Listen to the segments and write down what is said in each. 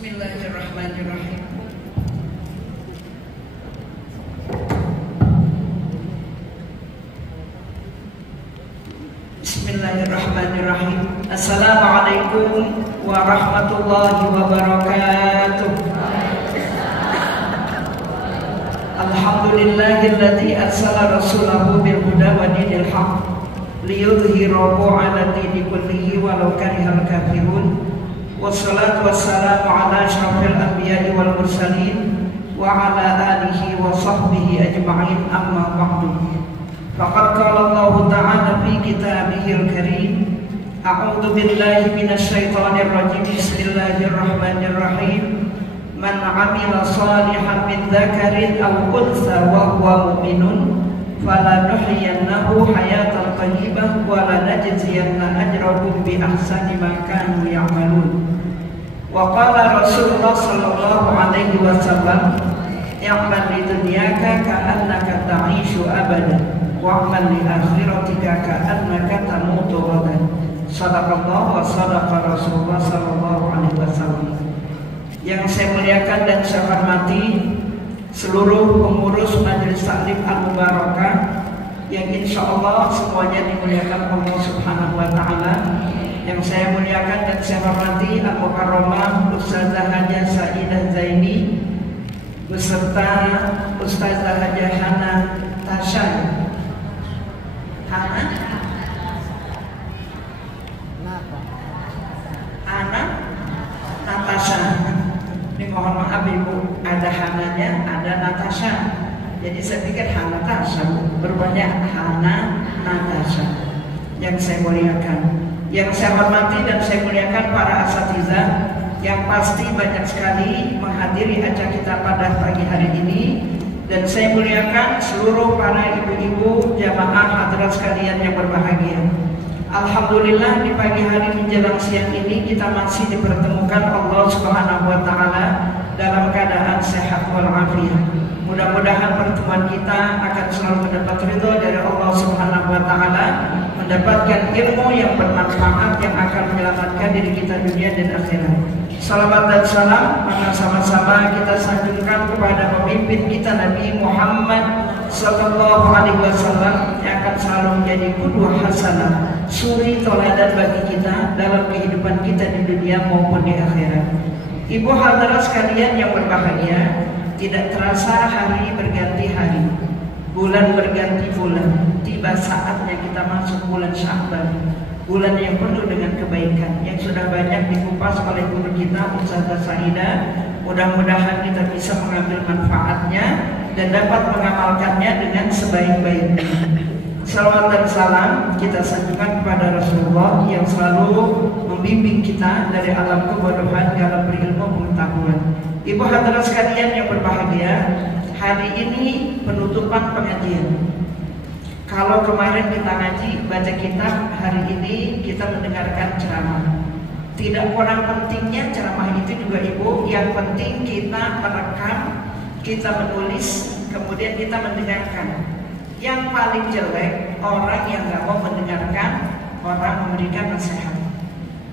Bismillahirrahmanirrahim. Bismillahirrahmanirrahim. Assalamualaikum warahmatullahi wabarakatuh. Alhamdulillahilladzi arsala rasulahu bil huda wa dinil haqq liyudhhirahu 'ala dini kullihi walau karihal kafirun. Wassalatu wassalamu ala asyrafil anbiya'i wal mursalin wa ala alihi wa sahbihi ajma'in, amma ba'du. Faqad qala Allah ta'ala fi kitabihil karim, a'udzu billahi minasy syaithanir rajim. Bismillahirrahmanirrahim. Man 'amila shalihan min dzakarin aw untha wa huwa mu'minun falanuhyiyannahu hayatan thayyibah wa lanajziyanna ajrahum bi ahsani ma kanu ya'malun. Wa qala Rasulullah sallallahu alaihi wasallam, i'mal li dunyaka ka'annaka ta'ishu abadan wa'mal li akhiratika ka'annaka tamutu ghadan. Shadaqallah wa shadaqa Rasulullah sallallahu alaihi wasallam. Yang saya muliakan dan saya hormati seluruh pengurus Majelis Taklim Al-Mubarakah yang insya Allah semuanya dimuliakan Allah Subhanahu wa Ta'ala. Yang saya muliakan dan saya hormati Al-Mukarramah Ustazah Hajah Saidah Zaini beserta Ustazah Hajah Hana Tasha. Hana Natasha. Ini mohon maaf Ibu, ada Hananya, ada Natasha. Jadi saya pikir Hana Natasha, berbanyak Hana Natasha. Yang saya muliakan, yang saya hormati dan saya muliakan para asatizah yang pasti banyak sekali menghadiri acara kita pada pagi hari ini. Dan saya muliakan seluruh para ibu-ibu jamaah hadirat sekalian yang berbahagia. Alhamdulillah di pagi hari menjelang siang ini kita masih dipertemukan Allah Subhanahu wa Ta'ala dalam keadaan sehat walafiat. Mudah-mudahan pertemuan kita akan selalu mendapat ridho dari Allah Subhanahu wa Ta'ala, mendapatkan ilmu yang bermanfaat yang akan menyelamatkan diri kita dunia dan akhirat. Salawat dan salam maka sama-sama kita sanjungkan kepada pemimpin kita Nabi Muhammad sallallahu alaihi wasallam yang akan selalu menjadi qudwah hasanah, suri teladan bagi kita dalam kehidupan kita di dunia maupun di akhirat. Ibu hadirat sekalian yang berbahagia, tidak terasa hari berganti hari, bulan berganti bulan. Tiba saatnya kita masuk bulan Sya'ban, bulan yang penuh dengan kebaikan yang sudah banyak dikupas oleh guru kita Ustazah Saidah. Mudah-mudahan kita bisa mengambil manfaatnya dan dapat mengamalkannya dengan sebaik-baiknya. Salawat dan salam kita sanjungkan kepada Rasulullah yang selalu membimbing kita dari alam kebodohan ke alam berilmu pengetahuan. Ibu hadirat sekalian yang berbahagia, hari ini penutupan pengajian. Kalau kemarin kita ngaji, baca kitab, hari ini kita mendengarkan ceramah. Tidak kurang pentingnya ceramah itu juga Ibu, yang penting kita merekam, kita menulis, kemudian kita mendengarkan. Yang paling jelek orang yang gak mau mendengarkan, orang memberikan nasihat.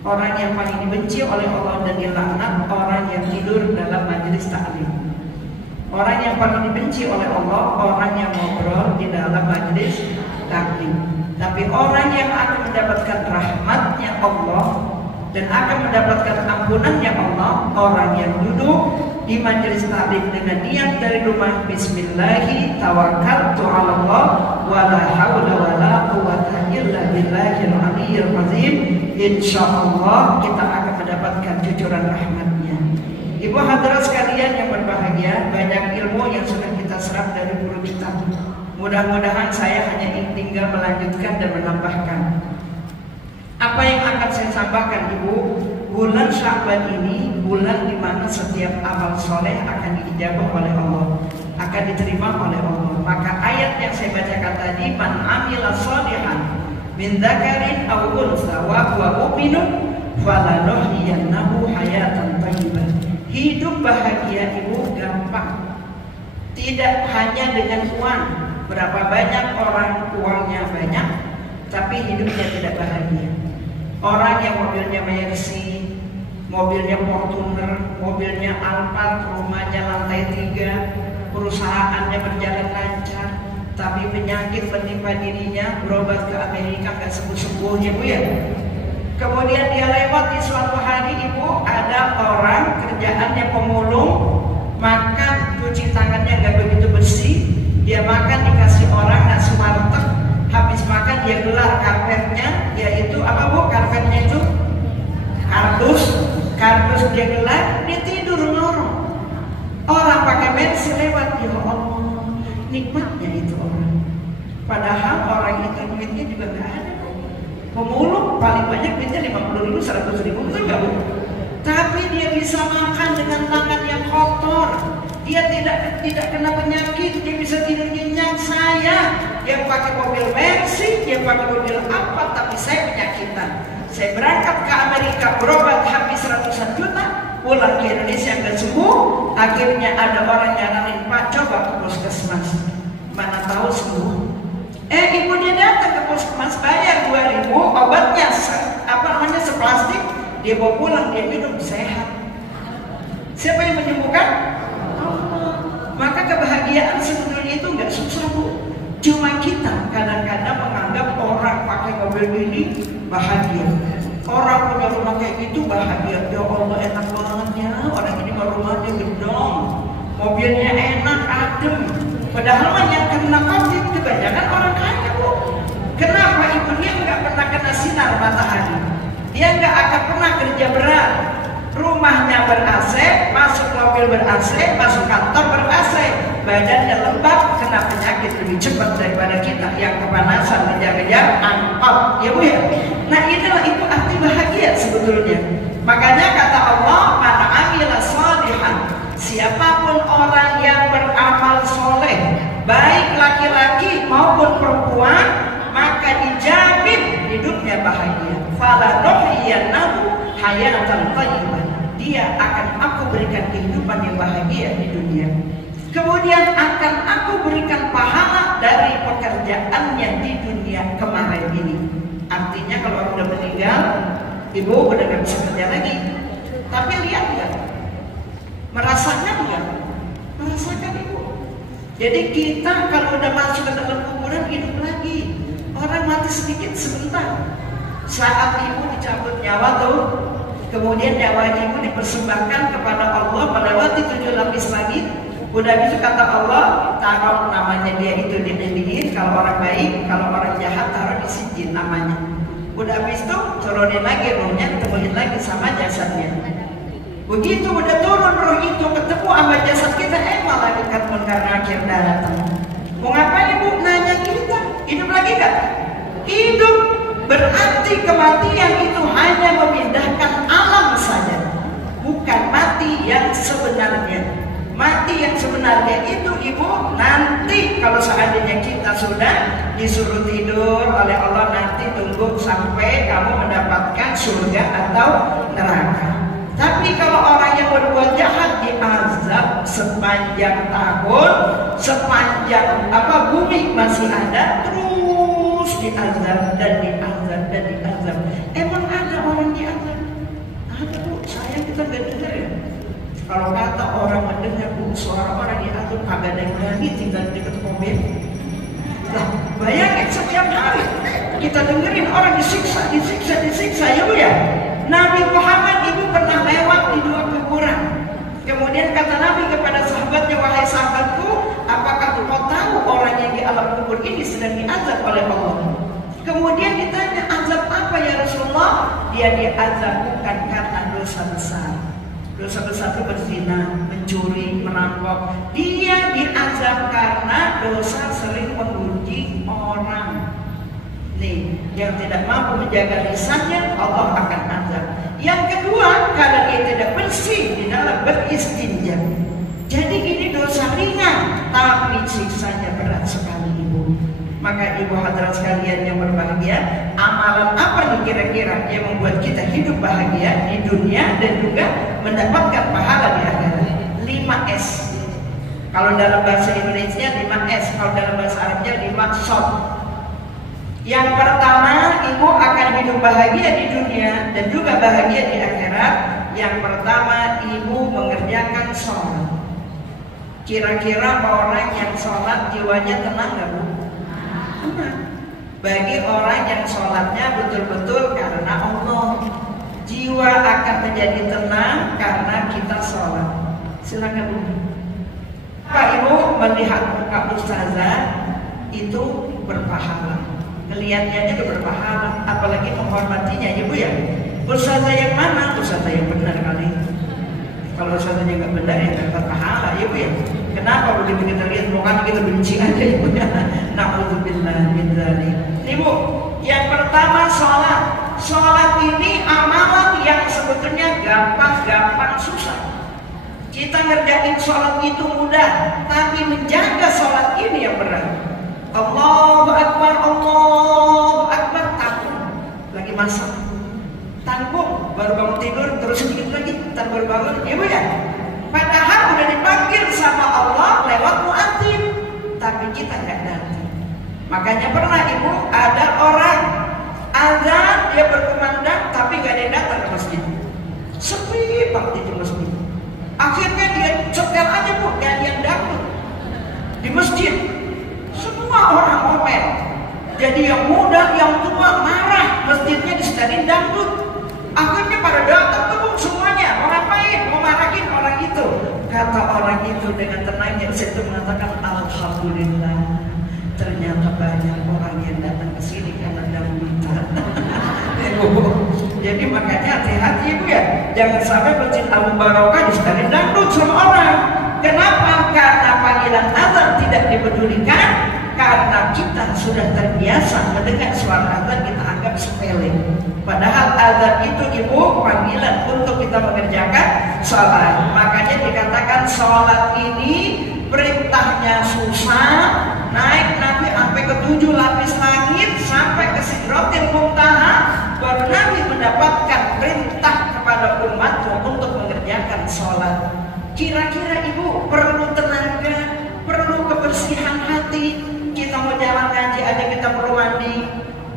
Orang yang paling dibenci oleh Allah dan dilaknat, orang yang tidur dalam majelis taklim. Orang yang paling dibenci oleh Allah, orang yang ngobrol di dalam majelis taklim. Tapi orang yang akan mendapatkan rahmatnya Allah dan akan mendapatkan ampunannya Allah, orang yang duduk di majelis taklim dengan niat dari rumah, Bismillahi tawakkaltu 'ala Allah wa la haula wa la quwwata illa billahil aliyyil azim. Insyaallah kita akan mendapatkan cucuran rahmatnya. Ibu hadirat sekalian yang berbahagia, banyak ilmu yang sudah kita serap dari guru kita. Mudah-mudahan saya hanya tinggal melanjutkan dan menambahkan. Apa yang akan saya sampaikan Ibu, bulan Sya'ban ini bulan di mana setiap amal soleh akan diijabah oleh Allah, akan diterima oleh Allah. Maka ayat yang saya bacakan tadi, man amila sholihan min dzakarin aw untha wa huwa mu'minun falanuhyiyannahu hayatan thayyibah. Hidup bahagia Ibu gampang. Tidak hanya dengan uang. Berapa banyak orang uangnya banyak tapi hidupnya tidak bahagia. Orang yang mobilnya Mercy, mobilnya Fortuner, mobilnya Alphard, rumahnya lantai 3, perusahaannya berjalan lancar, tapi penyakit menimpa dirinya, berobat ke Amerika nggak sembuh-sembuh ya Bu ya. Kemudian dia lewat di suatu hari Ibu, ada orang kerjaannya pemulung, makan cuci tangannya nggak begitu bersih, dia makan dikasih orang nasi warteg, habis makan dia gelar karpetnya, yaitu apa Bu? Karpetnya itu kardus dia gelar, dia tidur ngorok. Orang pakai Mercy lewat, ya Allah, nikmatnya itu orang. Padahal orang itu duitnya juga nggak ada. Pemulung paling banyak duitnya 50.000, 100.000, betul nggak Bu? Tapi dia bisa makan dengan tangan yang kotor. Dia tidak kena penyakit, dia bisa tidur nyenyak. Saya yang pakai mobil Mercy, dia pakai mobil apa, tapi saya penyakitan. Saya berangkat ke Amerika berobat habis ratusan juta, pulang ke Indonesia nggak sembuh. Akhirnya ada orang nyaranin, Pak coba ke puskesmas, mana tahu sembuh. Ibu dia datang ke puskesmas, bayar 2.000, obatnya seplastik, dia bawa pulang, dia minum, sehat. Siapa yang menyembuhkan? Allah. Maka kebahagiaan sebetulnya itu nggak susah Bu. Cuma kita kadang-kadang menganggap orang pakai mobil ini bahagia, orang punya rumah kayak gitu bahagia. Ya Allah, enak banget ya, orang ini mau rumahnya gedong, mobilnya enak, adem. Padahal yang kena COVID kebanyakan orang kaya Bu. Kenapa? Ibu dia nggak pernah kena sinar matahari, dia nggak akan pernah kerja berat, rumahnya ber-AC, masuk mobil ber-AC, masuk kantor ber-AC, badannya lembab, kena penyakit lebih cepat daripada kita yang kepanasan menjaga-jaga angkot, ya Bu ya. Nah inilah itu arti bahagia sebetulnya. Makanya kata Allah, man amila sholihan, siapapun orang yang beramal soleh, baik laki-laki maupun perempuan, maka dijamin hidupnya bahagia. Fala nuhyiyannahu hayatan thayyibah, dia akan aku berikan kehidupan yang bahagia di dunia. Kemudian akan aku berikan pahala dari pekerjaannya di dunia kemarin ini. Artinya kalau orang udah meninggal, Ibu udah gak bisa kerja lagi. Tapi lihat nggak? Merasakan nggak? Merasakan Ibu. Jadi kita kalau udah masuk ke dalam kuburan hidup lagi. Orang mati sedikit sebentar. Saat Ibu dicabut nyawa tuh, kemudian nyawa Ibu dipersembahkan kepada Allah melewati 7 lapis langit. Udah gitu kata Allah, taruh namanya dia itu di dinding. Kalau orang baik, kalau orang jahat taruh di sijin namanya. Udah habis itu turunin lagi ruhnya, ketemuin lagi sama jasadnya. Begitu udah turun ruh itu ketemu sama jasad kita, malaikat munkar nakir datang. Mau ngapain Ibu? Nanya kita, hidup lagi gak? Hidup. Berarti kematian itu hanya memindahkan alam saja, bukan mati yang sebenarnya. Mati yang sebenarnya itu Ibu nanti kalau seandainya kita sudah disuruh tidur oleh Allah, nanti tunggu sampai kamu mendapatkan surga atau neraka. Tapi kalau orang yang berbuat jahat diazab sepanjang tahun, sepanjang bumi masih ada, terus diazab dan diazab dan diazab. Emang ada orang diazab? Ada Bu, saya kita nggak dengar ya. Kalau kata orang mendengar Bu, suara orang diazab, kagak ada yang berani tinggal di dekat mobil. Nah, bayangin setiap hari kita dengerin orang disiksa ya Bu ya. Nabi Muhammad Ibu pernah lewat di 2 kuburan. Kemudian kata Nabi kepada sahabatnya, wahai sahabatku, apakah kau tahu orang yang di alam kubur ini sedang diazab oleh Allah? Kemudian ditanya, azab apa ya Rasulullah? Dia diazab bukan karena dosa besar. Dosa besar itu berzina, mencuri, merampok. Dia diazab karena dosa sering menggunjing orang. Nih, yang tidak mampu menjaga lisannya, Allah akan azab. Yang kedua, karena dia tidak bersih di dalam beristinja. Jadi ini dosa ringan, tapi siksanya berat sekali Ibu. Maka Ibu hadirat sekalian yang berbahagia, amalan apa nih kira-kira yang membuat kita hidup bahagia di dunia dan juga mendapatkan pahala di akhirat? 5S. Kalau dalam bahasa Indonesia 5S, kalau dalam bahasa Arabnya 5 sob. Yang pertama, Ibu akan hidup bahagia di dunia dan juga bahagia di akhirat. Yang pertama, ibu mengerjakan sholat. Kira-kira orang yang sholat jiwanya tenang nggak Bu? Tenang. Bagi orang yang sholatnya betul-betul karena Allah, jiwa akan menjadi tenang karena kita sholat. Silakan Bu. Pak Ibu melihat muka ustazah itu berpahala, ngelihatnya aja berpahala, apalagi menghormatinya Ibu ya. Ustazah yang mana? Ustazah yang benar kali. Kalau ustazahnya nggak benar ya nggak berpahala Ibu ya. Kenapa begitu kita lihat bukan kita benci aja Ibu ya. Na'udzubillah min dzalik. Ibu, yang pertama sholat. Sholat ini amalan yang sebetulnya gampang-gampang susah. Kita ngerjain sholat itu mudah, tapi menjaga sholat ini yang berat. Allahu Akbar, Allahu Akbar, tanggung. Lagi masak, tanggung. Baru bangun tidur, terus sedikit lagi, ntar baru bangun. Ibu ya, padahal udah dipanggil sama Allah lewat muadzin, tapi kita nggak datang. Makanya pernah Ibu ada orang azan dia berkumandang, tapi nggak ada yang datang ke masjid. Sepi banget di masjid. Akhirnya dia setel aja Bu, nyanyian dangdut di masjid. Semua orang ngomel. Jadi yang muda, yang tua marah, masjidnya disetelin dangdut. Akhirnya pada datang tuh Bu semuanya, mau ngapain? Mau marahin orang itu. Kata orang itu dengan tenangnya, saya itu mengatakan alhamdulillah. Ternyata banyak orang yang datang ke sini karena dangdutan. Jadi makanya hati-hati Ibu ya, jangan sampai masjid Abu Barokah disetelin dangdut sama orang. Kenapa? Karena panggilan azan tidak dipedulikan, karena kita sudah terbiasa mendengar suara azan kita anggap sepele. Padahal azan itu Ibu panggilan untuk kita mengerjakan sholat. Makanya dikatakan sholat ini perintahnya susah, naik Nabi sampai ke 7 lapis langit, sampai ke Sidratil Muntaha, baru Nabi mendapatkan perintah kepada umatmu untuk mengerjakan sholat. Kira-kira Ibu perlu tenaga, perlu kebersihan hati. Kita mau jalan ngaji aja kita perlu mandi,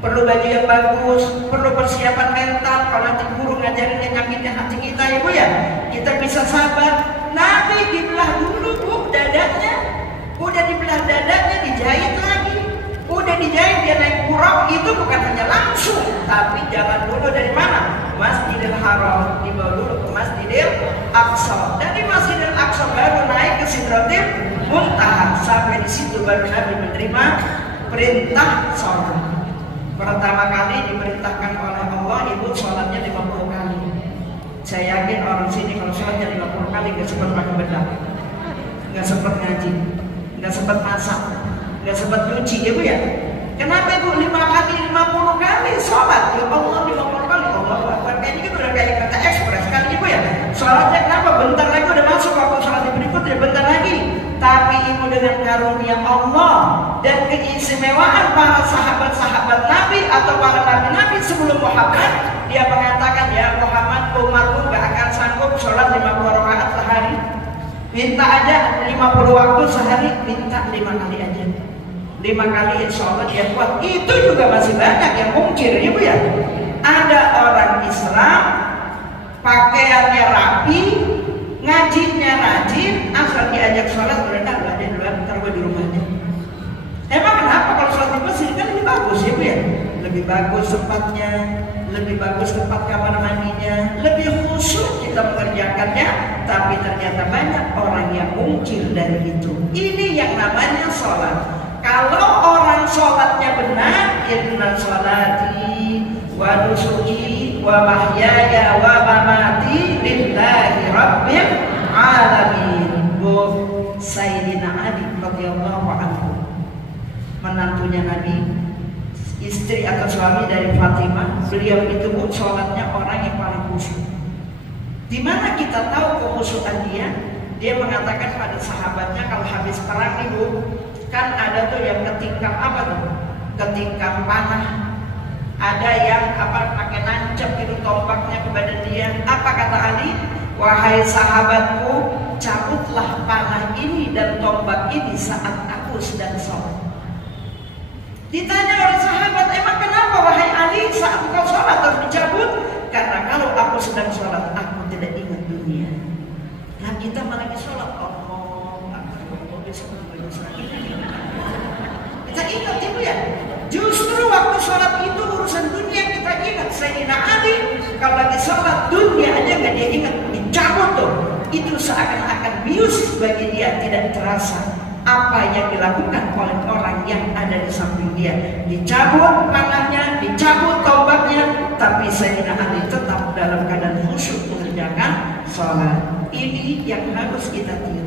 perlu baju yang bagus, perlu persiapan mental. Kalau nanti guru ngajarinnya nyakitin hati kita Ibu ya, kita bisa sabar. Nabi dibelah dulu Bu dadanya, udah dibelah dadanya, dijahit lagi, udah dijahit dia naik buruk. Itu bukan hanya langsung, tapi jalan dulu dari mana? Masjidil Haram, dibawa dulu ke Masjidil Aqsa. Dari Masjidil Aqsa baru naik ke Sidratil Muntaha. Sampai di situ baru Nabi menerima perintah sholat. Pertama kali diperintahkan oleh Allah Ibu sholatnya 50 kali. Saya yakin orang sini kalau sholatnya 50 kali nggak sempat pakai bedak, nggak sempat ngaji, nggak sempat masak, nggak sempat nyuci Ibu ya. Kenapa Ibu 5 kali 50 kali sholat? Ya Allah 50 kali Allah Akbar. Kayaknya itu udah kayak kata ekspres kali Ibu ya. Sholatnya kenapa? Bentar lagi udah masuk waktu sholat berikutnya, bentar lagi. Tapi Ibu dengan karunia Allah dan keistimewaan para sahabat-sahabat Nabi atau para nabi-nabi sebelum Muhammad, dia mengatakan ya Muhammad, umatku gak akan sanggup sholat 50 rakaat sehari. Minta aja 50 waktu sehari, minta 5 kali aja. 5 kali insya Allah dia kuat. Itu juga masih banyak yang mungkir Ibu ya. Ada orang Islam pakaiannya rapi, ngajinya rajin, asal diajak sholat mereka belajar duluan, ntar gue di rumahnya. Emang kenapa kalau sholat di masjid kan lebih bagus Ibu ya? Lebih bagus tempatnya, lebih bagus tempat kamar mandinya, lebih khusyuk kita mengerjakannya. Tapi ternyata banyak orang yang mungkir dari itu. Ini yang namanya sholat. Kalau orang sholatnya benar, inna sholati wa nusuki wa mahyaya wa mamati lillahi rabbil alamin. Sayyidina Ali radhiyallahu anhu, menantunya Nabi, istri atau suami dari Fatimah, beliau itu Bu sholatnya orang yang paling khusyuk. Di mana kita tahu kekhusyukan dia? Dia mengatakan pada sahabatnya kalau habis perang nih Bu, kan ada tuh yang ketikam apa tuh? Ketikam panah. Ada yang apa pakai nancep itu tombaknya ke badan dia. Apa kata Ali? Wahai sahabatku, cabutlah panah ini dan tombak ini saat aku sedang sholat. Ditanya oleh sahabat, emang kenapa wahai Ali saat engkau sholat harus dicabut? Karena kalau aku sedang sholat aku tidak kita malah lagi sholat, kita ingat itu ya. Justru waktu sholat itu urusan dunia kita ingat. Sayyidina Ali kalau lagi sholat dunia aja nggak dia ingat, dicabut tuh. Itu seakan-akan bius bagi dia, tidak terasa apa yang dilakukan oleh orang yang ada di samping dia. Dicabut panahnya, dicabut tombaknya, tapi Sayyidina Ali tetap dalam keadaan khusyuk mengerjakan sholat. Ini yang harus kita tiru.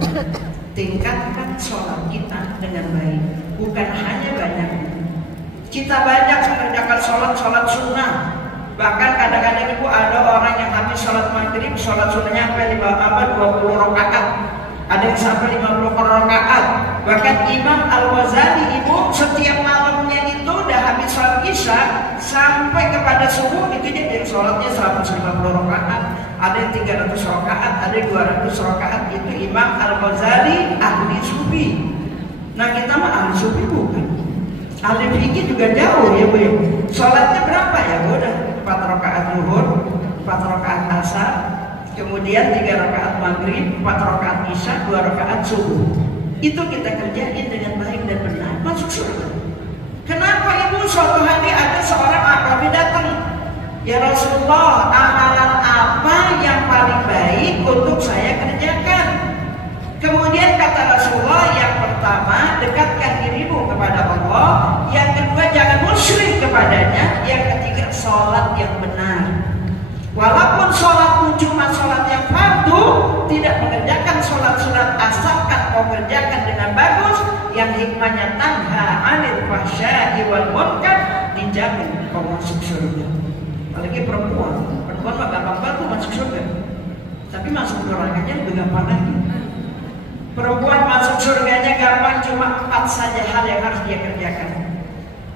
Tingkatkan sholat kita dengan baik. Bukan hanya banyak. Kita banyak mengerjakan sholat sunnah. Bahkan kadang-kadang ibu ada orang yang habis sholat maghrib, sholat sunnahnya sampai 20 rakaat. Ada yang sampai 50 rakaat. Bahkan Imam Al-Ghazali ibu setiap malamnya itu udah habis sholat isya sampai kepada subuh itu dia sholatnya 150 rakaat. Ada yang 300 rakaat, ada yang 200 rakaat. Itu Imam Al-Ghazali ahli sufi. Nah kita mah ahli sufi bukan. Ahli fikih juga jauh ya Bu. Sholatnya berapa ya? Udah 4 rakaat zuhur, 4 rakaat asar, kemudian 3 rakaat maghrib, 4 rakaat isya, 2 rakaat subuh. Itu kita kerjain dengan baik dan benar, masuk surga. Kenapa ibu? Suatu hari ada seorang Arabi datang, ya Rasulullah, amalan apa yang paling baik untuk saya kerjakan? Kemudian kata Rasulullah, yang pertama dekatkan dirimu kepada Allah, yang kedua jangan musyrik kepadanya, yang ketiga sholat yang benar. Walaupun sholatmu cuma sholat yang fardu, tidak mengerjakan sholat-sholat asalkan kau kerjakan dengan bagus, yang hikmahnya tanha 'anil fahsya'i wal munkar, dijamin kau masuk surga. Apalagi perempuan mah gampang tuh masuk surga, tapi masuk nerakanya lebih gampang lagi. Perempuan masuk surganya gampang, cuma 4 saja hal yang harus dia kerjakan.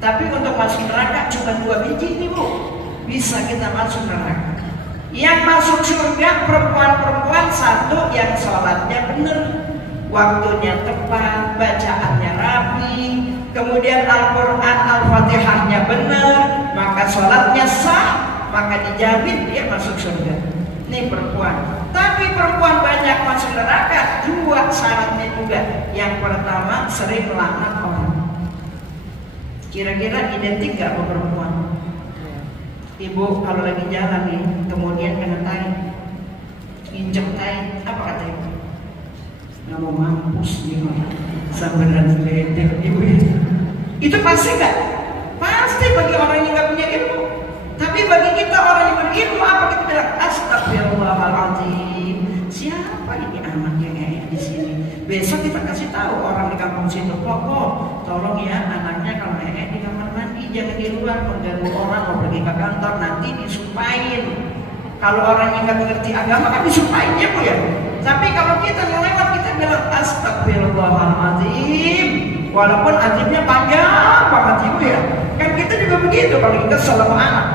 Tapi untuk masuk neraka cuma 2 biji nih Bu, bisa kita masuk neraka. Yang masuk surga perempuan-perempuan, satu yang sholatnya benar, waktunya tepat, bacaannya rapi, kemudian Al-Quran Al-Fatihahnya benar, maka sholatnya sah, maka dijamin dia masuk surga. Ini perempuan. Tapi perempuan banyak masuk neraka, 2 syaratnya juga. Yang pertama sering laknat orang. Kira-kira identik gak sama perempuan? Ibu kalau lagi jalan nih, kemudian kena tai, injek tai, apa kata ibu? Nggak mau mampus nih orang, samperan ledek ibu. Itu pasti nggak? Pasti bagi orang yang nggak punya ilmu. Tapi bagi kita orang yang berilmu, apa kita bilang? Astagfirullahaladzim. Siapa ini anak yang di sini? Besok kita kasih tahu orang di kampung situ, kok tolong ya anaknya kalau di kamar mandi jangan di luar, mengganggu orang, mau pergi ke kantor nanti disumpahin. Kalau orang yang nggak mengerti agama kan disumpahin ya Bu ya. Tapi kalau kita ngelewat kita bilang astagfirullahaladzim, walaupun azimnya panjang banget Ibu ya. Kan kita juga begitu kalau kita salah anak.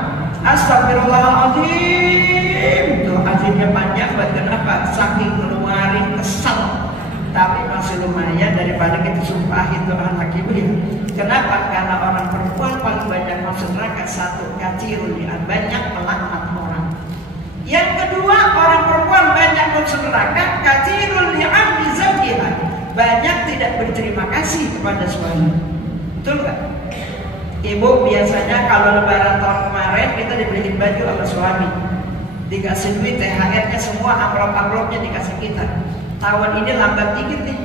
Astagfirullahaladzim, tuh azimnya panjang buat kenapa? Saking ngeluarin kesal. Tapi masih lumayan daripada kita sumpahin tuh anak Ibu ya. Kenapa? Karena orang perempuan paling banyak masuk neraka, satu kacirul li'an, banyak melaknat orang. Yang kedua, orang perempuan banyak masuk neraka, kacirul li'an bi zawjiha, banyak tidak berterima kasih kepada suami. Betul nggak? Ibu biasanya kalau lebaran tahun kemarin kita dibeliin baju sama suami, dikasih duit THR-nya semua, amplop-amplopnya dikasih kita. Tahun ini lambat dikit nih.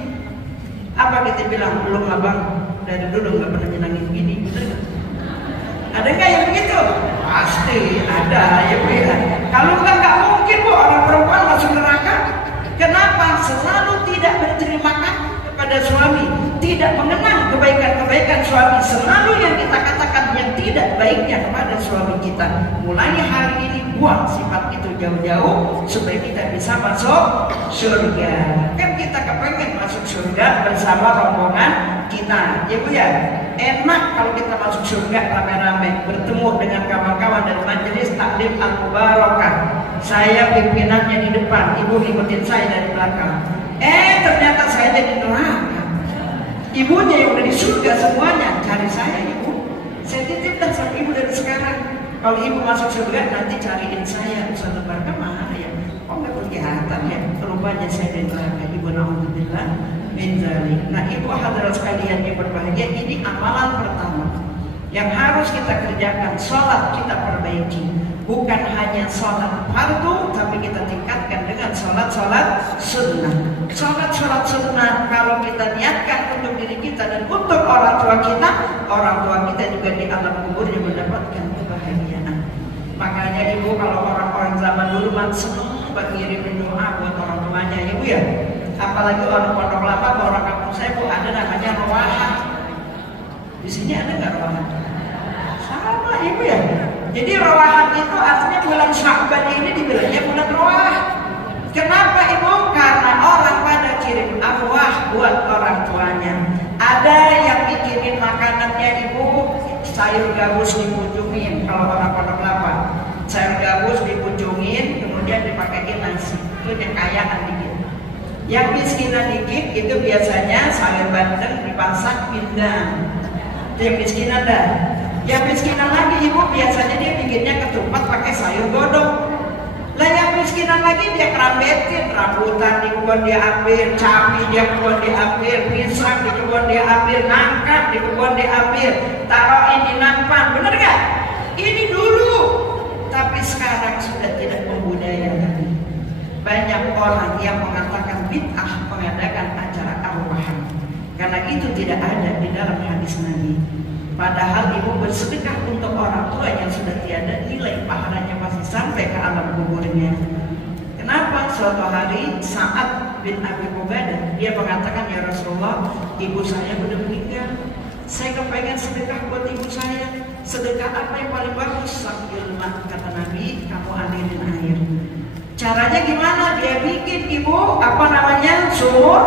Apa kita bilang? Belum abang, dari dulu nggak pernah nyenangin gini, bener nggak? Ada nggak yang begitu? Pasti ada ya Bu ya. Kalau nggak mungkin Bu orang perempuan masuk neraka. Kenapa? Selalu tidak berterima kasih kepada suami, tidak mengenang kebaikan-kebaikan suami. Selalu yang kita katakan yang tidak baiknya kepada suami kita. Mulai hari ini buang sifat itu jauh-jauh supaya kita bisa masuk surga. Kan kita kepengen masuk surga bersama rombongan kita, ya Bu ya. Enak kalau kita masuk surga rame-rame, bertemu dengan kawan-kawan dari majelis taklim al-mubarakah. Saya pimpinannya di depan, Ibu ngikutin saya dari belakang. Ternyata saya jadi neraka. Ibunya yang udah di surga semuanya cari saya Ibu. Saya titipkan sama Ibu dari sekarang. Kalau Ibu masuk surga nanti cariin saya. Ustaz Barkah mana ya? kok nggak kelihatan ya? Rupanya saya di neraka. Ibu naudzubillah min dzalik. Nah, ibu hadirat sekalian yang berbahagia, ini amalan pertama yang harus kita kerjakan. Sholat kita perbaiki, bukan hanya sholat fardu, tapi kita tingkatkan dengan sholat sunnah. Sholat sunnah kalau kita niatkan untuk diri kita dan untuk orang tua kita juga di alam kuburnya mendapatkan kebahagiaan. Makanya ibu kalau orang-orang zaman dulu senang mengirim doa buat orang tuanya, ibu ya. Apalagi orang Pondok Kelapa, orang kampung saya bu ada namanya rowahan. Di sini ada nggak rowahan? Sama ibu ya. Jadi rowahan itu artinya bulan Sya'ban ini dibilangnya bulan roah. Kenapa ibu? Karena orang pada kirim arwah buat orang tuanya. Ada yang bikinin makanannya ibu, sayur gabus dipucungin. Kalau orang Pondok Kelapa, sayur gabus dipucungin, kemudian dipakein nasi. Itu yang kayaan dikit. Yang miskinan dikit itu biasanya sayur bandeng dipasak pindang. Itu yang miskinan dah. Yang miskinan lagi ibu biasanya dia bikinnya ketupat pakai sayur godong. Lah yang miskinan lagi dia kerambetin, rambutan di kebun dia ambil, cabai dia kebun dia ambil, pisang di kebun dia ambil, nangka di kebun dia ambil, taruhin di nampan, bener gak? Ini dulu, tapi sekarang sudah tidak membudaya lagi. Banyak orang yang mengatakan bid'ah mengadakan acara arwahan, karena itu tidak ada di dalam hadis Nabi. Padahal ibu bersedekah untuk orang tua yang sudah tiada, nilai pahalanya masih sampai ke alam kuburnya. Kenapa? Suatu hari Sa'ad bin Abi Ubadah dia mengatakan, ya Rasulullah, ibu saya sudah meninggal. Saya kepengen sedekah buat ibu saya. Sedekah apa yang paling bagus? Sambil kata Nabi, kamu alirin air. Caranya gimana? Dia bikin ibu sumur,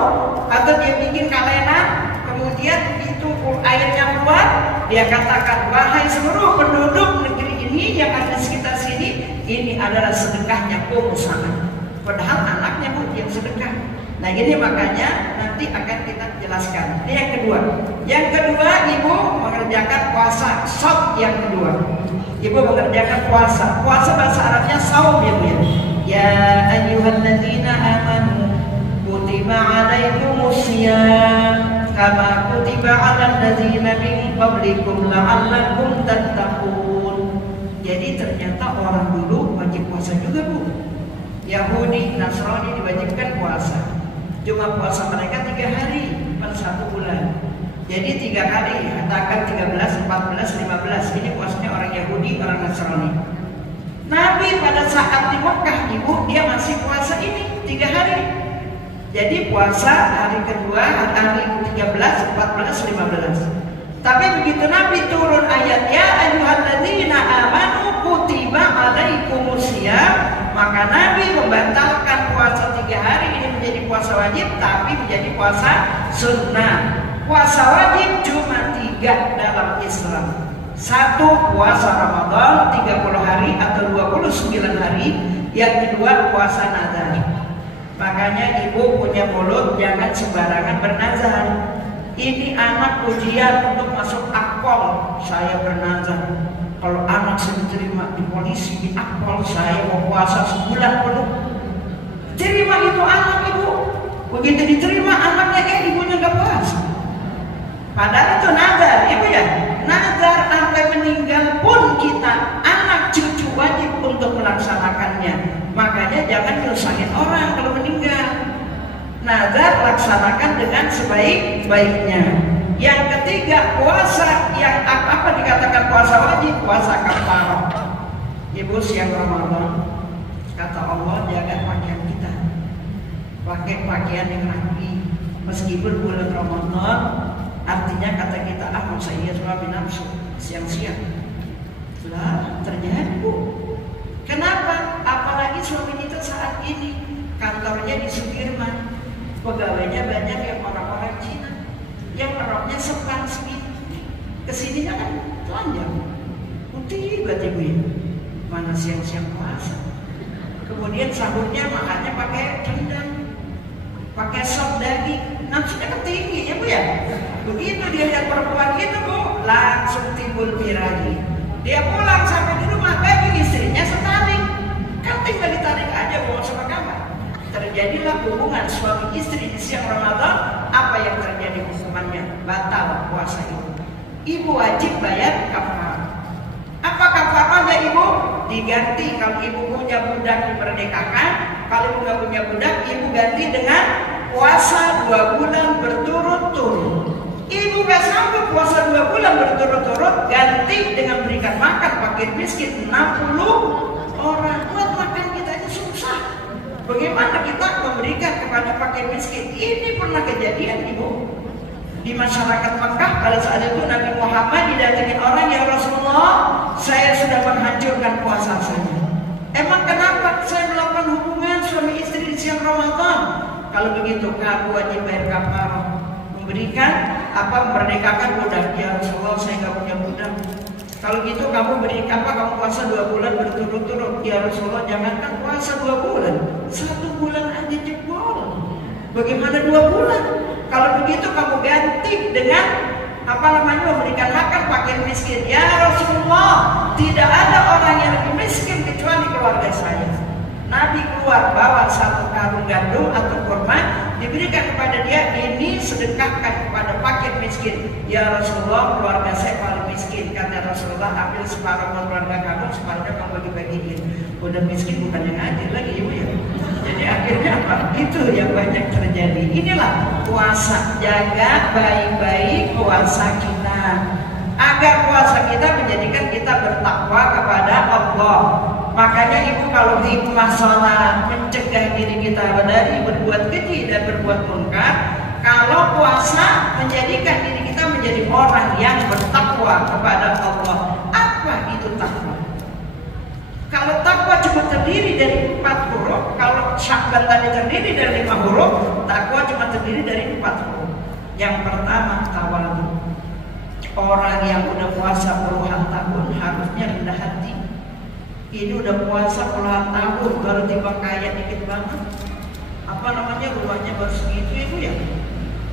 atau dia bikin kalenan, kemudian itu airnya keluar. Dia katakan, wahai seluruh penduduk negeri ini yang ada di sekitar sini, ini adalah sedekahnya pengusaha. Padahal anaknya bu yang sedekah. Nah ini makanya nanti akan kita jelaskan. Ini yang kedua. Yang kedua, ibu mengerjakan puasa. Saum yang kedua, ibu mengerjakan puasa. Puasa bahasa Arabnya saum ya bu ya. Ya ayyuhalladzina amanu kutiba alaikumusiyam kama kutiba 'alal ladzina min qablikum la'allakum tattaqun. Jadi ternyata orang dulu wajib puasa juga bu. Yahudi, Nasrani diwajibkan puasa. Cuma puasa mereka 3 hari per 1 bulan. Jadi 3 hari, katakan 13, 14, 15. Ini puasanya orang Yahudi, orang Nasrani. Nabi pada saat di Mekah ibu, dia masih puasa ini 3 hari. Jadi puasa hari kedua, hari 13, 14, 15. Tapi begitu Nabi turun ayat ya ayyuhalladzina amanu kutiba alaikumusiyam, maka Nabi membatalkan puasa 3 hari ini menjadi puasa wajib, tapi menjadi puasa sunnah. Puasa wajib cuma 3 dalam Islam. 1 puasa Ramadan 30 hari atau 29 hari. Yang kedua puasa nazar. Makanya ibu punya mulut jangan sembarangan bernazar. Ini anak ujian untuk masuk akpol. Saya bernazar, kalau anak saya diterima di polisi, di akpol, saya mau puasa sebulan penuh. Terima itu anak ibu. Begitu diterima anaknya, ibunya gak puasa. Padahal itu nazar, ibu ya. Nazar sampai meninggal pun kita, anak cucu wajib untuk melaksanakannya. Makanya jangan nyusahin orang kalau meninggal. Nazar laksanakan dengan sebaik-baiknya. Yang ketiga, puasa yang apa dikatakan puasa wajib, puasa kafarah. Ibu siang Ramadan, kata Allah jaga pakaian kita, pakai pakaian yang rapi. Meskipun bulan Ramadan, artinya kata kita mau saya suami nafsu siang-siang. Lah terjadi bu. Kenapa? Apalagi suami kita saat ini kantornya di Sudirman. Pegawainya banyak yang orang-orang Cina, yang roknya sepan segini, kesininya kan telanjang, putih banget ibu. Mana siang-siang puasa. Kemudian sahurnya makannya pakai rendang, pakai sop daging, nafsunya ketinggi ya bu ya. Begitu dia lihat perempuan itu bu, langsung timbul birahi. Dia pulang sampai di rumah bagi istrinya setarik, kan tinggal ditarik aja bu sama kamu. Jadilah hubungan suami istri di siang Ramadan, apa yang terjadi hukumannya? Batal puasa itu. Ibu wajib bayar kafarah. Apa kafarahnya ibu? Diganti. Kalau ibu punya budak diperdekakan, kalau ibu nggak punya budak, ibu ganti dengan puasa 2 bulan berturut-turut. Ibu nggak sanggup puasa 2 bulan berturut-turut, ganti dengan berikan makan fakir miskin 60 orang. Buat makan kita aja susah. Bagaimana kita memberikan kepada fakir miskin? Ini pernah kejadian ibu di masyarakat Mekah. Pada saat itu Nabi Muhammad didatangi orang, ya Rasulullah, saya sudah menghancurkan puasa saya. Emang kenapa saya melakukan hubungan suami istri di siang Ramadan? Kalau begitu kamu wajib bayar kafarah, memerdekakan budak. Ya Rasulullah, saya nggak punya budak. Kalau gitu kamu kamu puasa 2 bulan berturut-turut. Ya Rasulullah, jangankan puasa 2 bulan, 1 bulan aja jebol. Bagaimana 2 bulan? Kalau begitu kamu ganti dengan memberikan makan fakir miskin. Ya Rasulullah, tidak ada orang yang lebih miskin kecuali keluarga saya. Nabi keluar bawa 1 karung gandum atau kurma, diberikan kepada dia, ini sedekahkan kepada fakir miskin. Ya Rasulullah, keluarga saya paling miskin. Kata Rasulullah, ambil separuh keluarga kamu, separuhnya kamu bagi-bagiin. Udah miskin bukan yang adil lagi ibu ya. Jadi akhirnya apa? Itu yang banyak terjadi. Inilah puasa. Jaga baik-baik puasa kita, agar puasa kita menjadikan kita bertakwa kepada Allah. Makanya ibu kalau hikmah sholat mencegah diri kita dari berbuat keji dan berbuat munkar. Kalau puasa menjadikan diri kita menjadi orang yang bertakwa kepada Allah. Apa itu takwa? Kalau takwa cuma terdiri dari 4 huruf, kalau Sya'ban tadi terdiri dari 5 huruf, takwa cuma terdiri dari 4 huruf. Yang pertama, tawadhu. Orang yang udah puasa puluhan tahun harusnya rendah hati. Ini udah puasa puluhan tahun baru tiba kaya dikit banget. Rumahnya baru segitu ibu ya.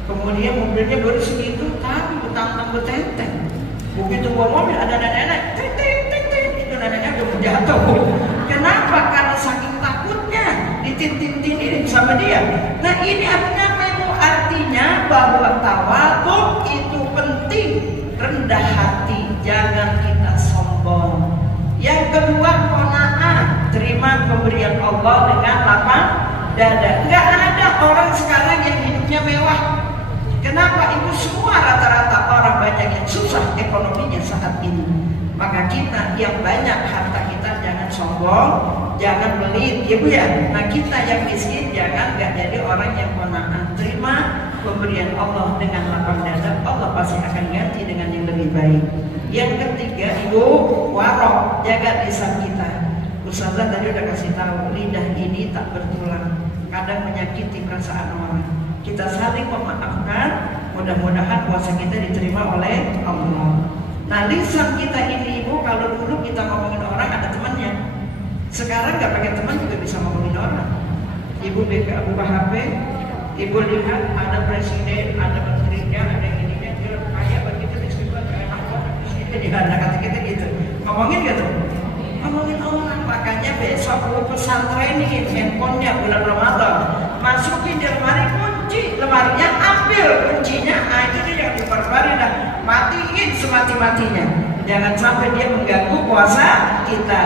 Kemudian mobilnya baru segitu, tapi utang betenteng. Begitu bawa mobil ada nenek-nenek, itu neneknya udah mau jatuh. Kenapa? Karena saking takutnya ditintin-tintinin sama dia. Nah ini artinya apa ibu? Artinya bahwa tawadhu itu penting, rendah hati, jangan kita sombong. Yang kedua, qanaah, terima pemberian Allah dengan lapang dada. Enggak ada orang sekarang yang hidupnya mewah. Kenapa ibu? Semua rata-rata orang banyak yang susah ekonominya saat ini. Maka kita yang banyak harta kita jangan sombong, jangan pelit, ya bu ya. Nah kita yang miskin jangan nggak jadi orang yang qanaah. Terima pemberian Allah dengan lapang dada, Allah pasti akan ganti dengan yang lebih baik. Yang ketiga ibu, warok, jaga lisan kita. Ustazah tadi udah kasih tahu, lidah ini tak bertulang, kadang menyakiti perasaan orang. Kita saling memaafkan, mudah-mudahan puasa kita diterima oleh Allah. Nah lisan kita ini ibu, kalau dulu kita ngomongin orang ada temannya, sekarang nggak pakai teman juga bisa ngomongin orang. Ibu buka HP, ibu lihat ada presiden, ada menterinya, ada ininya, dia kayak begitu disebut kayak apa? Di kata kita gitu, ngomongin gitu, ngomongin orang. Makanya besok lu pesantren ini handphonenya bulan Ramadan, masukin di lemari, kunci lemarinya, ambil kuncinya, itu dia yang diperbarin dah. Matiin semati-matinya, jangan sampai dia mengganggu puasa kita.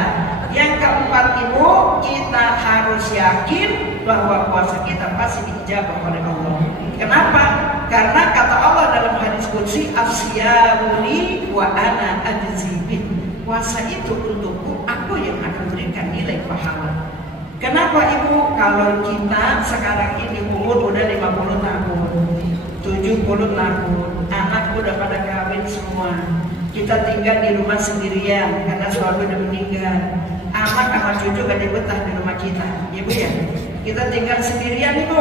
Yang keempat ibu, kita harus yakin bahwa puasa kita pasti dijabah oleh Allah. Kenapa? Karena kata Allah dalam hadis qudsi, "Asyauni wa ana ajzi bih." Puasa itu untukku, aku yang akan berikan nilai pahala. Kenapa ibu? Kalau kita sekarang ini umur udah 50 tahun, 70 tahun, anak udah pada kawin semua, kita tinggal di rumah sendirian karena suami udah meninggal, anak sama cucu gak dibetah di rumah kita, ibu ya. Kita tinggal sendirian ibu,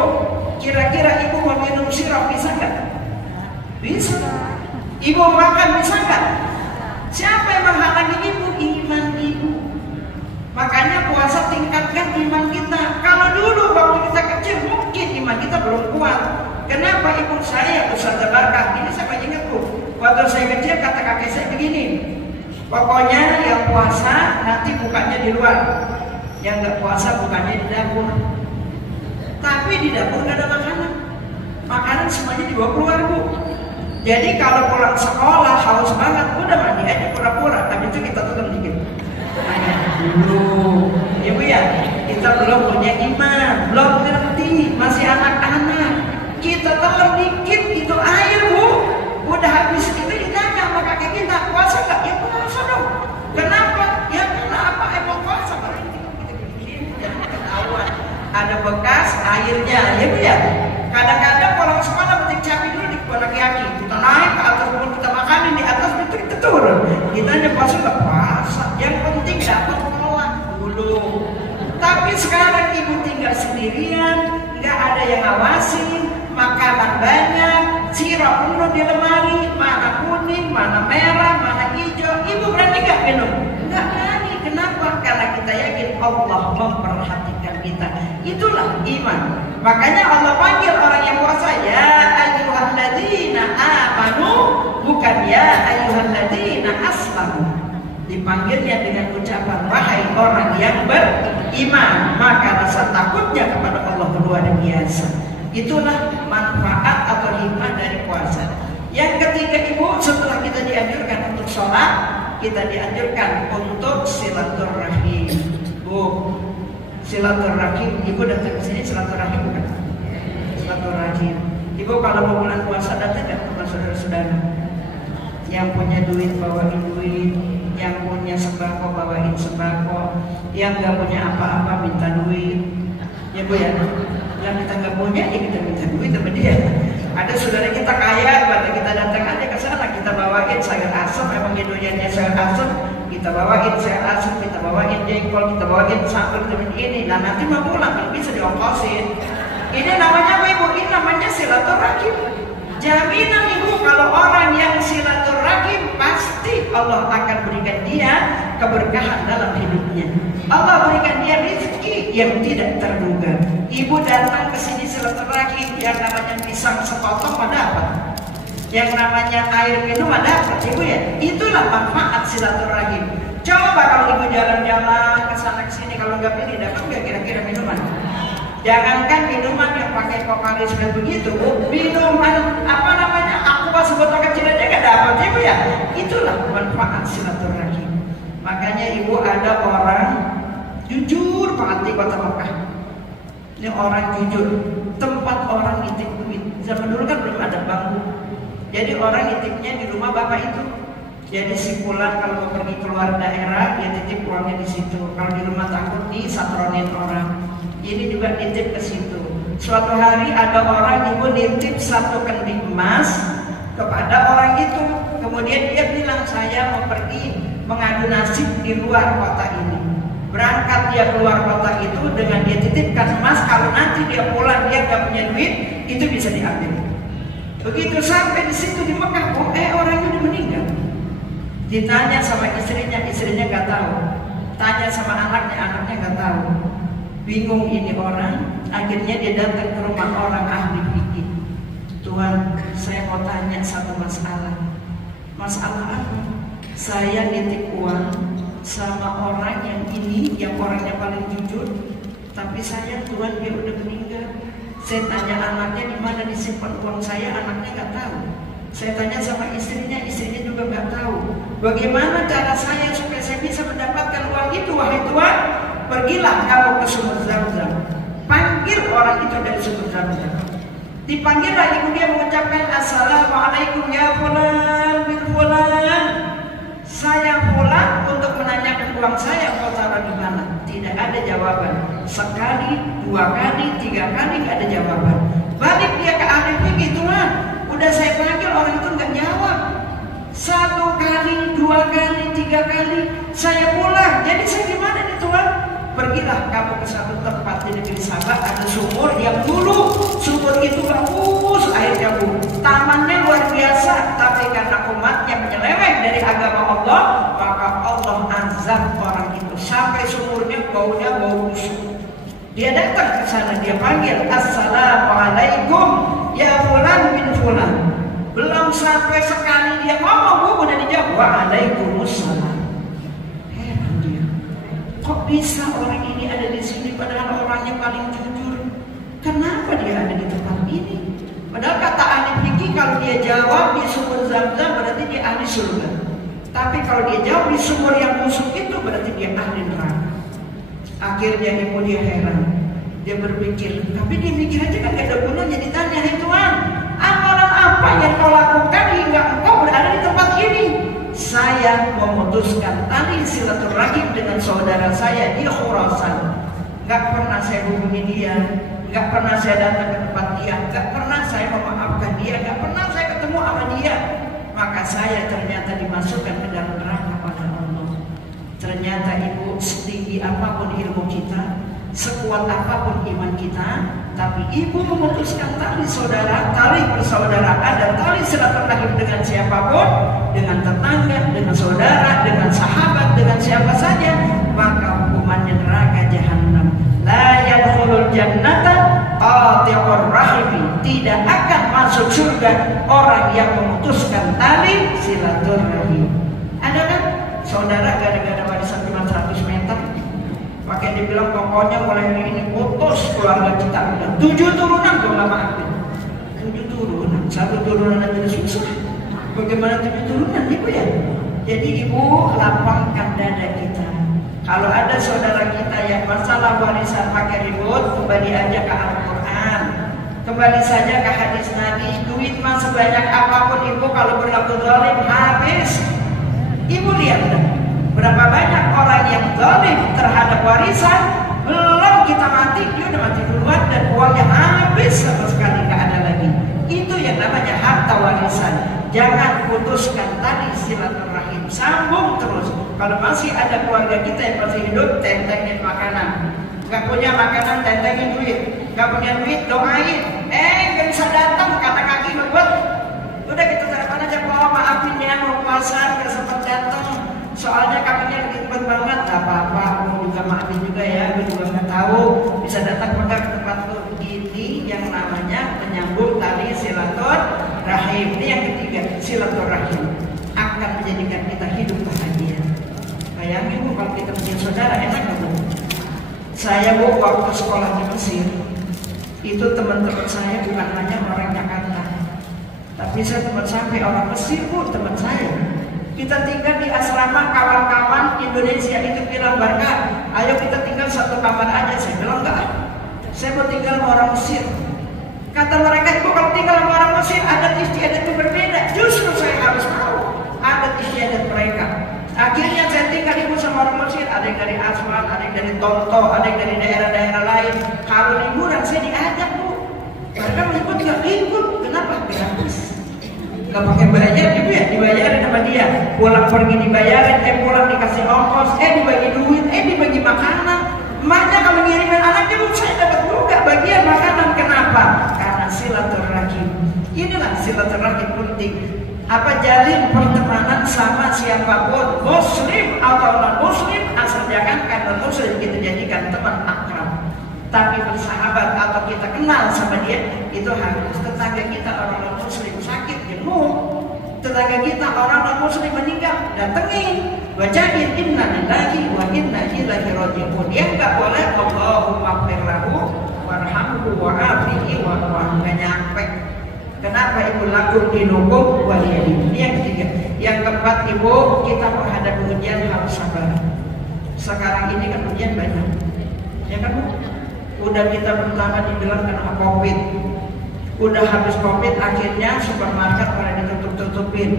kira-kira ibu mau minum sirup bisa nggak? Bisa. Ibu makan bisa nggak? Siapa yang menghalangi ibu? Iman ibu. Makanya puasa tingkatkan iman kita. Kalau dulu waktu kita kecil mungkin iman kita belum kuat. Kenapa ibu saya Ustazah Barkah? Ini saya ingat bu, waktu saya kecil kata kakek saya begini, pokoknya yang puasa nanti bukanya di luar, yang nggak puasa bukanya di dapur. Tapi di dapur nggak ada makanan. Makanan semuanya dibawa keluar, Bu. Jadi kalau pulang sekolah haus banget, udah mandi aja pura-pura. Tapi itu kita tutup dikit. Dulu, ya Bu ya, kita belum punya iman, belum ngerti, masih anak-anak. Kita telan dikit itu air, Bu. Udah habis itu ditanya sama kakek kita, puasa nggak? Ya puasa dong. Kenapa? Ya kenapa? Emang puasa? Kalau ini kita bikin dan ketahuan ada bekas airnya, ya Bu ya. Kadang-kadang orang sekolah petik cabai dulu di kepala kaki. Kita naik ke atas, kita makanin di atas, itu kita turun. Kita hanya puasa nggak puasa. Yang penting dapat nolak dulu. Tapi sekarang ibu tinggal sendirian, nggak ada yang ngawasin, makanan banyak, sirup penuh di lemari, mana kuning, mana merah, mana hijau. Ibu berani nggak minum? Nggak berani. Kenapa? Karena kita yakin Allah memperhatikan kita. Itulah iman. Makanya Allah panggil orang yang puasa, ya ayyuhalladzina amanu, bukan ya ayyuhalladzina aslamu. Dipanggilnya dengan ucapan, wahai orang yang beriman, maka rasa takutnya kepada Allah luar biasa. Itulah manfaat atau hikmah dari puasa. Yang ketiga, Ibu, setelah kita dianjurkan untuk sholat, kita dianjurkan untuk silaturahim. Bu, silaturahim, Ibu datang ke sini silaturahim bukan? Silaturahim. Ibu kalau mau bulan puasa datang nggak sama saudara-saudara? Yang punya duit bawain duit, yang punya sembako bawain sembako, yang nggak punya apa-apa minta duit. Ya Bu ya. Yang kita nggak punya ya kita minta duit sama dia. Ada saudara kita kaya, pada kita datang aja ke sana, kita bawain sayur asem, emang doyannya sayur asem, kita bawain sayur asem, kita bawain jengkol, kita bawain sambal dengan ini. Nah nanti mau pulang kalau bisa diongkosin. Ini namanya apa Ibu? Ini namanya silaturahim. Jaminan Ibu kalau orang yang silaturahim pasti Allah akan berikan dia keberkahan dalam hidupnya. Allah berikan dia rezeki yang tidak terduga. Ibu datang ke sini silaturahim, yang namanya pisang sepotong mah dapat, yang namanya air minum mah dapat, Ibu ya. Itulah manfaat silaturahim. Coba kalau Ibu jalan-jalan ke sana ke sini, kalau nggak pilih dapat nggak kira-kira minuman? Jangankan minuman yang pakai Coca-Cola sudah begitu, Bu. Minuman apa namanya? Aqua sebotol kecil aja nggak dapat, Ibu ya. Itulah manfaat silaturahim. Makanya Ibu ada orang jujur banget di kota Mekah. Ini orang jujur, tempat orang nitip duit. Zaman dulu kan belum ada bank. Jadi orang nitipnya di rumah bapak itu. Jadi si pulang kalau mau pergi keluar daerah, dia titip uangnya di situ. Kalau di rumah takut disatronin orang. Ini juga nitip ke situ. Suatu hari ada orang Ibu nitip 1 kendi emas kepada orang itu. Kemudian dia bilang, saya mau pergi mengadu nasib di luar kota ini. Berangkat dia keluar kota itu dengan dia titipkan emas, kalau nanti dia pulang dia gak punya duit, itu bisa diambil. Begitu sampai di situ di Mekah, orangnya udah meninggal. Ditanya sama istrinya gak tahu. Tanya sama anaknya gak tahu. Bingung ini orang, akhirnya dia datang ke rumah orang ahli fikih. Tuhan, saya mau tanya satu masalah. Masalah apa? Saya nitip uang sama orang yang ini, yang orangnya paling jujur, tapi saya Tuhan dia udah meninggal. Saya tanya anaknya di mana disimpan uang saya, anaknya nggak tahu. Saya tanya sama istrinya juga nggak tahu. Bagaimana cara saya supaya saya bisa mendapatkan uang itu? Wahai Tuhan, pergilah kamu ke sumur Zam-Zam. Panggil orang itu dari sumur Zam-Zam. Dipanggil lagi, dia mengucapkan Assalamualaikum ya fulan bin fulan. Saya pulang untuk menanyakan uang saya, kau taruh di mana? Tidak ada jawaban. Sekali, 2 kali, 3 kali nggak ada jawaban. Balik dia ke ahli fikih, Tuhan, udah saya panggil orang itu nggak jawab. 1 kali, 2 kali, 3 kali, saya pulang. Jadi saya gimana nih Tuhan? Pergilah kamu ke satu tempat di negeri Sabah, ada sumur yang dulu sumur itu bagus airnya Bu, tamannya luar biasa, tapi karena umatnya menyeleweng dari agama Allah, maka Allah azab orang itu sampai sumurnya baunya bau busuk. Dia datang ke sana, dia panggil Assalamualaikum ya fulan bin fulan. Belum sampai sekali dia ngomong, Bu, udah dijawab Waalaikumsalam. Kok bisa orang ini ada di sini padahal orangnya paling jujur? Kenapa dia ada di tempat ini? Padahal kata ahli fikih kalau dia jawab di sumur Zam-Zam berarti dia ahli surga. Tapi kalau dia jawab di sumur yang busuk itu berarti dia ahli neraka. Akhirnya ibu dia heran. Dia berpikir, tapi dia mikir aja kan gak ada gunanya. Ditanya, "Hai Tuhan, amalan apa yang kau lakukan hingga engkau berada di tempat ini?" "Saya memutuskan tali silaturahim dengan saudara saya di Khurasan. Gak pernah saya hubungi dia, gak pernah saya datang ke tempat dia, gak pernah saya memaafkan dia, gak pernah saya ketemu sama dia. Maka saya ternyata dimasukkan ke dalam neraka pada Allah." Ternyata ibu, setinggi apapun ilmu kita, sekuat apapun iman kita, tapi ibu memutuskan tali saudara, tali persaudaraan dan tali silaturahim dengan siapapun, dengan tetangga, dengan saudara, dengan sahabat, dengan siapa saja, maka hukumannya neraka jahanam. La yadkhulul jannata qati'ur rahimi. Tidak akan masuk surga orang yang memutuskan tali silaturahim. Ada kan saudara gara-gara warisan cuma 100 meter, pakai dibilang pokoknya mulai hari ini putus keluarga kita. Udah 7 turunan dong lama aku. 7 turunan, 1 turunan aja susah. Bagaimana 7 turunan ibu ya? Jadi ibu lapangkan dada kita. Kalau ada saudara kita yang masalah warisan pakai ribut, kembali aja ke Al-Quran, kembali saja ke hadis Nabi. Duit mah sebanyak apapun ibu kalau berlaku zalim habis. Ibu lihat berapa banyak orang yang zalim terhadap warisan, belum kita mati dia udah mati duluan dan uangnya habis sama sekali nggak ada lagi. Itu yang namanya harta warisan. Jangan putuskan tali silaturahim, sambung terus. Kalau masih ada keluarga kita yang masih hidup, tentengin makanan. Gak punya makanan, tentengin duit. Gak punya duit, doain. Gak bisa datang karena kaki ngebet. Udah kita telepon aja, "Pak, maafin ya mau puasa, gak sempat datang. Soalnya kakinya lagi ngebet banget." "Gak apa-apa, aku juga maafin juga ya. Gue juga gak tahu bisa datang ke tempat lu." Ini yang namanya menyambung tali silaturahim. Ini yang ketiga, silaturahim akan menjadikan kita hidup bahagia. Bayangin bu, kalau kita punya saudara enak gak bu? Saya bu, waktu sekolah di Mesir, itu teman-teman saya bukan hanya orang Jakarta, tapi saya teman sampai orang Mesir bu, teman saya. Kita tinggal di asrama, kawan-kawan Indonesia itu bilang, "Barka, ayo kita tinggal satu kamar aja." Saya bilang, "Enggak, saya mau tinggal sama orang Mesir." Kata mereka, "Ibu kalau tinggal sama orang Mesir adat istiadat itu berbeda." Justru saya harus tahu adat istiadat mereka. Akhirnya saya tinggal ibu sama orang Mesir. Ada yang dari Aswan, ada yang dari Tonto, ada yang dari daerah-daerah lain. Kalau liburan saya diajak bu. Mereka menyebut nggak ikut. Kenapa? Gratis. Nggak pakai bayar ibu ya, dibayarin sama dia. Pulang pergi dibayarin, pulang dikasih ongkos, dibagi duit, dibagi makanan. Emaknya kalau ngirimin anaknya bu, saya dapat juga bagian makanan. Kenapa? Karena silaturahim. Inilah silaturahim penting. Apa jalin pertemanan sama siapapun, muslim atau non muslim, asal jangan karena muslim kita jadikan teman akrab. Tapi bersahabat atau kita kenal sama dia, itu harus. Tetangga kita orang non muslim sakit, jenuh. Tetangga kita orang non muslim meninggal, datengin, bacain inna lillahi wa inna ilaihi raji'un. Dia nggak boleh Allahumma ighfir lahu warhamhu wa'afihi wa nggak nyampe. Kenapa ibu lakum dinukum waliyadin? Ini yang ketiga. Yang keempat ibu, kita menghadapi ujian harus sabar. Sekarang ini kan ujian banyak, ya kan bu? Udah kita pertama dibilang kena COVID, udah habis COVID akhirnya supermarket pada ditutup-tutupin.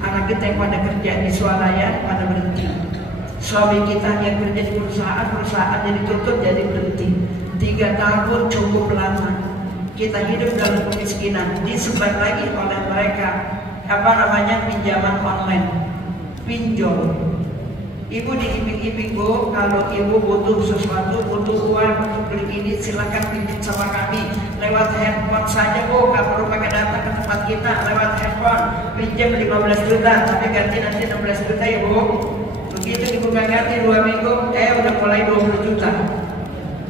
Anak kita yang pada kerja di swalayan pada berhenti. Suami kita yang kerja di perusahaan jadi tutup jadi berhenti. 3 tahun cukup lama. Kita hidup dalam kemiskinan, disebar lagi oleh mereka pinjaman online, pinjol. Ibu diiming-iming bu, kalau ibu butuh sesuatu, butuh uang untuk beli ini, silakan pinjam sama kami lewat handphone saja bu, nggak perlu pakai datang ke tempat kita, lewat handphone pinjam 15 juta, tapi ganti nanti 16 juta ya bu. Begitu ibu nggak ganti 2 minggu, udah mulai 20 juta.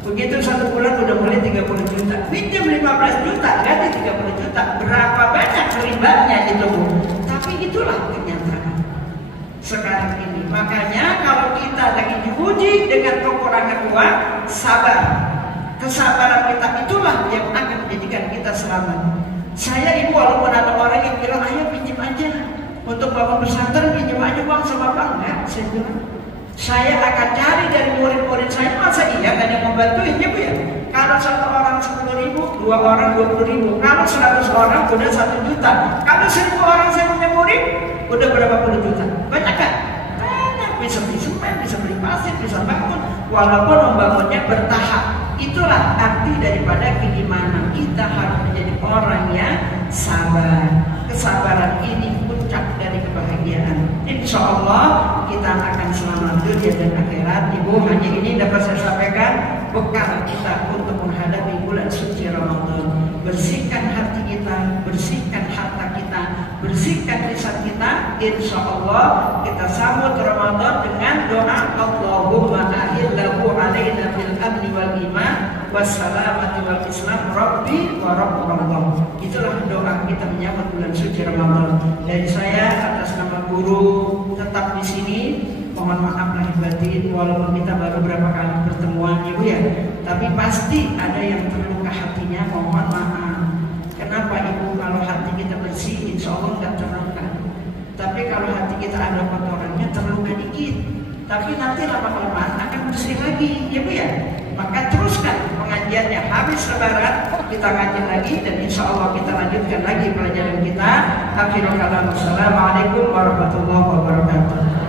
Begitu 1 bulan udah mulai 30 juta. Pinjam 15 juta, ganti 30 juta. Berapa banyak ribanya itu bu? Tapi itulah kenyataan sekarang ini. Makanya kalau kita lagi diuji dengan kekurangan uang, sabar. kesabaran kita itulah yang akan menjadikan kita selamat. Saya ibu, walaupun ada orang yang bilang ayo pinjam aja untuk bangun pesantren, pinjam aja uang sama Bang, enggak, saya bilang saya akan cari dari murid-murid saya. Masa iya gak ada yang membantuin ya Bu ya? Kalau satu orang 10.000, 2 orang 20.000, kalau 100 orang udah 1 juta, kalau 1.000 orang saya punya murid udah berapa puluh juta? Banyak kan? Banyak, bisa beli semen, bisa beli pasir, bisa bangun, walaupun membangunnya bertahap. Itulah arti daripada keimanan. Kita harus menjadi orang yang sabar. Kesabaran ini puncak dari kebahagiaan. Insya Allah kita akan selamat dunia dan akhirat. Ibu, hanya ini dapat saya sampaikan bekal kita untuk menghadapi bulan suci Ramadan. Bersihkan hati kita, bersihkan harta kita, bersihkan lisan kita. Insya Allah kita sambut Ramadan dengan doa Allahumma ahillahu alaina bil amni wal iman wassalamati wal islam rabbi wa rabbukallah. Itulah doa kita menyambut bulan suci Ramadan. Dari saya atas nama guru tetap di sini, mohon maaf lahir batin walaupun kita baru berapa kali pertemuan Ibu ya, tapi pasti ada yang terluka hatinya, mohon maaf. Kenapa Ibu? Kalau hati kita bersih insya Allah nggak terluka, tapi kalau hati kita ada kotorannya terluka dikit, tapi nanti lama-kelamaan akan bersih lagi ya Bu ya. Maka teruskan pengajiannya, habis lebaran kita ngaji lagi dan insya Allah kita lanjutkan lagi pelajaran kita. Akhirul kalam, wassalamualaikum warahmatullahi wabarakatuh.